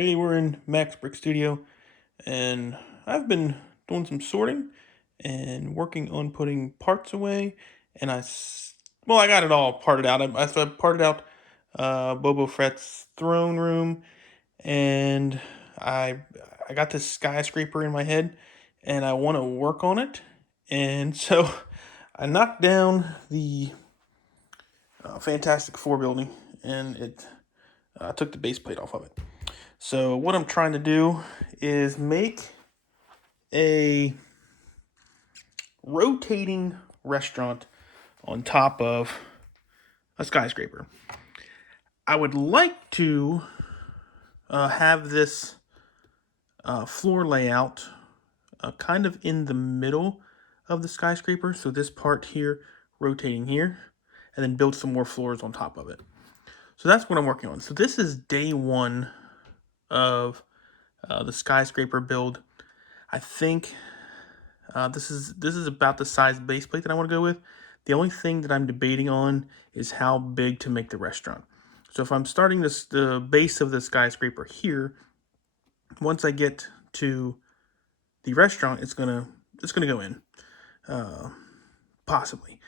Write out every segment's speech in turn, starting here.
Hey, we're in Max Brick Studio, and I've been doing some sorting and working on putting parts away. And I got it all parted out. I parted out Boba Fett's throne room, and I I got this skyscraper in my head, and I want to work on it. And so I knocked down the Fantastic Four building, and it took the base plate off of it. So what I'm trying to do is make a rotating restaurant on top of a skyscraper. I would like to have this floor layout kind of in the middle of the skyscraper. So this part here rotating here, and then build some more floors on top of it. So that's what I'm working on. So this is day one of the skyscraper build. I think this is about the size base plate that I want to go with. The only thing that I'm debating on is how big to make the restaurant. So if I'm starting the base of the skyscraper here, once I get to the restaurant, it's gonna go in, possibly.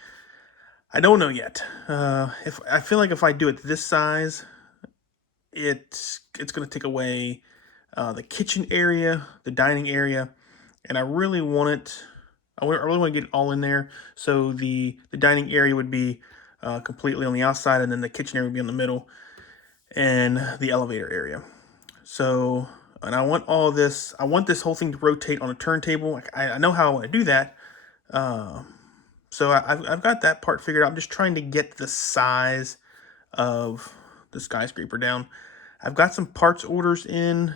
I don't know yet. If I feel like if I do it this size, it's gonna take away the kitchen area, the dining area, and I really want it. I really want to get it all in there. So the dining area would be completely on the outside, and then the kitchen area would be in the middle, and the elevator area. So, and I want all this. I want this whole thing to rotate on a turntable. I know how I want to do that. So I've got that part figured out. I'm just trying to get the size of the skyscraper down. I've got some parts orders in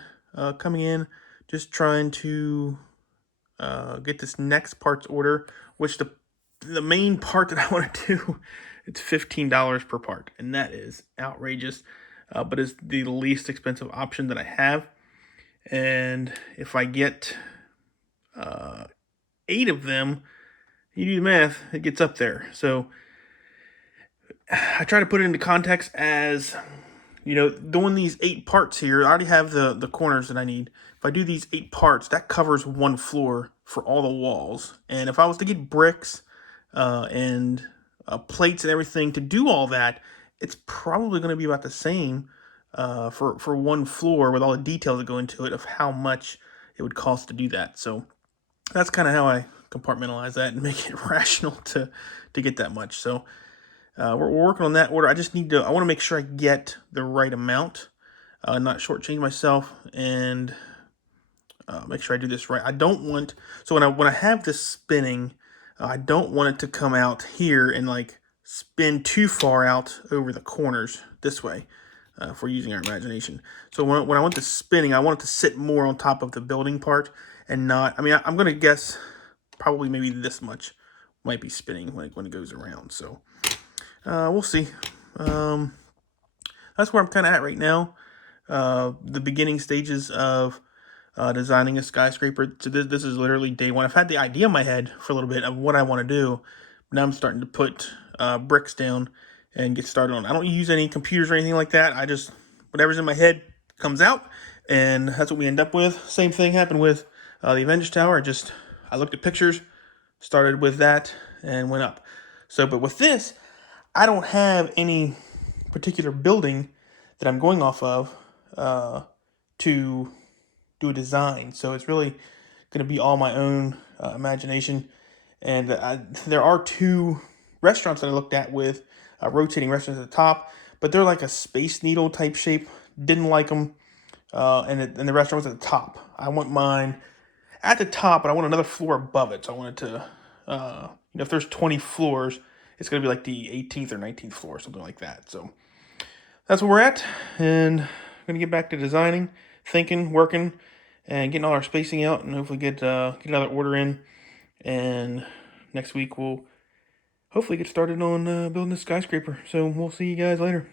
coming in. Just trying to get this next parts order, which the main part that I want to do, it's $15 per part, and that is outrageous, but it's the least expensive option that I have. And if I get 8 of them, you do the math, it gets up there. So I try to put it into context as, doing these 8 parts here. I already have the corners that I need. If I do these 8 parts, that covers one floor for all the walls. And if I was to get bricks and plates and everything to do all that, it's probably going to be about the same for one floor with all the details that go into it of how much it would cost to do that. So that's kind of how I compartmentalize that and make it rational to get that much. So we're working on that order. I want to make sure I get the right amount, not shortchange myself, and make sure I do this right. I don't want, so when I have this spinning, I don't want it to come out here and like spin too far out over the corners this way, if we're using our imagination. So when I want this spinning, I want it to sit more on top of the building part and not, I'm going to guess probably maybe this much might be spinning when it goes around. So we'll see. That's where I'm kind of at right now. The beginning stages of designing a skyscraper. So this is literally day one. I've had the idea in my head for a little bit of what I want to do. Now I'm starting to put bricks down and get started on. I don't use any computers or anything like that. I just, whatever's in my head comes out, and that's what we end up with. Same thing happened with the Avengers Tower. I looked at pictures, started with that, and went up. So, but with this, I don't have any particular building that I'm going off of to do a design. So it's really going to be all my own imagination. And there are 2 restaurants that I looked at with rotating restaurants at the top, but they're like a Space Needle type shape. Didn't like them. And the restaurant was at the top. I want mine at the top, but I want another floor above it. So I wanted to, if there's 20 floors, it's going to be like the 18th or 19th floor, something like that. So that's where we're at, and I'm going to get back to designing, thinking, working, and getting all our spacing out, and hopefully get another order in. And next week we'll hopefully get started on building this skyscraper. So we'll see you guys later.